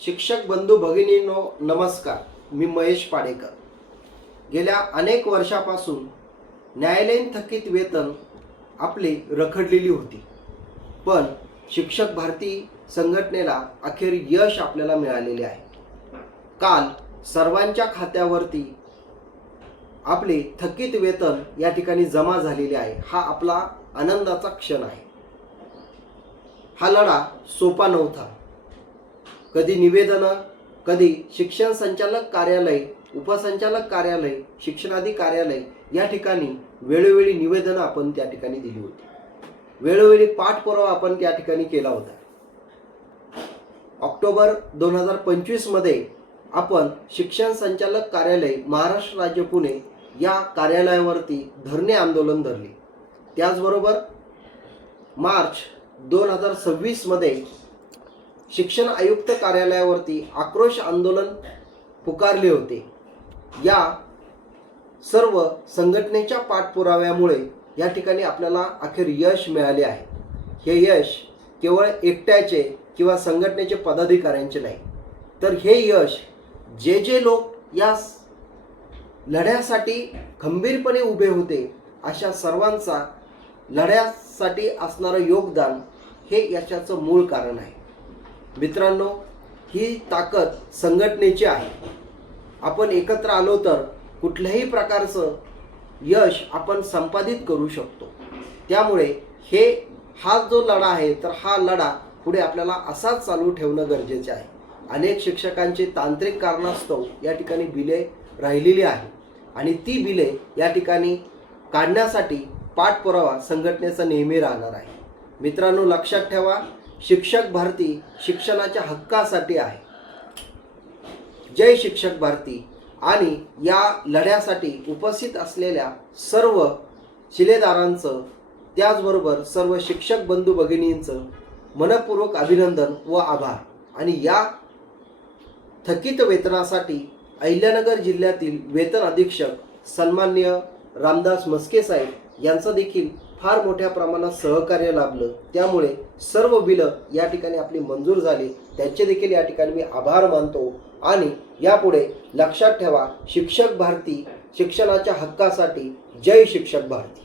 शिक्षक बंधू भगिनींनो नमस्कार. मी महेश पाडेकर. गेल्या अनेक वर्षापासून न्यायालयीन थकीत वेतन आपली रखडलेली होती, पण शिक्षक भारती संघटनेला अखेर यश आपल्याला मिळालेले आहे. काल सर्वांच्या खात्यावरती आपले थकीत वेतन या ठिकाणी जमा झालेले आहे. हा आपला आनंदाचा क्षण आहे. हा लढा सोपा नव्हता. कधी निवेदनं, कधी शिक्षण संचालक कार्यालय, उपसंचालक कार्यालय, शिक्षणाधिकारी कार्यालय या ठिकाणी वेळोवेळी निवेदनं आपण त्या ठिकाणी दिली होती. वेळोवेळी पाठपुरावा आपण त्या ठिकाणी केला होता. ऑक्टोबर 2025 मध्ये आपण शिक्षण संचालक कार्यालय, महाराष्ट्र राज्य, पुणे या कार्यालयावरती धरणे आंदोलन धरले. त्याचबरोबर मार्च 2026 मध्ये शिक्षण आयुक्त कार्यालयावरती आक्रोश आंदोलन पुकारले होते. या सर्व संघटनेच्या पाठपुराव्यामुळे या ठिकाणी आपल्याला अखेर यश मिळाले आहे. हे यश केवळ एकट्याचे किंवा संघटनेचे पदाधिकाऱ्यांचे नाही, तर हे यश जे लोक या लढ्यासाठी खंबीरपणे उभे होते, अशा सर्वांचा लढ्यासाठी असणारं योगदान हे यशाचं मूळ कारण आहे. मित्रांनो, ही ताकद संघटनेची आहे. आपण एकत्र आलो तर कुठल्याही प्रकारचं यश आपण संपादित करू शकतो. त्यामुळे हा जो लढा आहे, तर हा लढा पुढे आपल्याला असाच चालू ठेवणं गरजेचे आहे. अनेक शिक्षकांची तांत्रिक कारणास्तव या ठिकाणी बिले राहिलेली आहे आणि ती बिले या ठिकाणी काढण्यासाठी पाठपुरावा संघटनेचा नेहमी राहणार आहे. मित्रांनो, लक्षात ठेवा, शिक्षक भारती शिक्षणाच्या हक्कासाठी आहे. जय शिक्षक भारती. आणि या लढ्यासाठी उपस्थित असलेल्या सर्व शिलेदारांचं, त्याचबरोबर सर्व शिक्षक बंधू भगिनींचं मनपूर्वक अभिनंदन व आभार. आणि या थकीत वेतनासाठी अहिल्यानगर जिल्ह्यातील वेतन अधीक्षक सन्माननीय रामदास मस्के साहेब यांचं देखील फार मोठ्या प्रमाणात सहकार्य लाभलं. त्यामुळे सर्व बिलं या ठिकाणी आपली मंजूर झाली. त्यांचे देखील या ठिकाणी मी आभार मानतो. आणि यापुढे लक्षात ठेवा, शिक्षक भारती शिक्षणाच्या हक्कासाठी. जय शिक्षक भारती.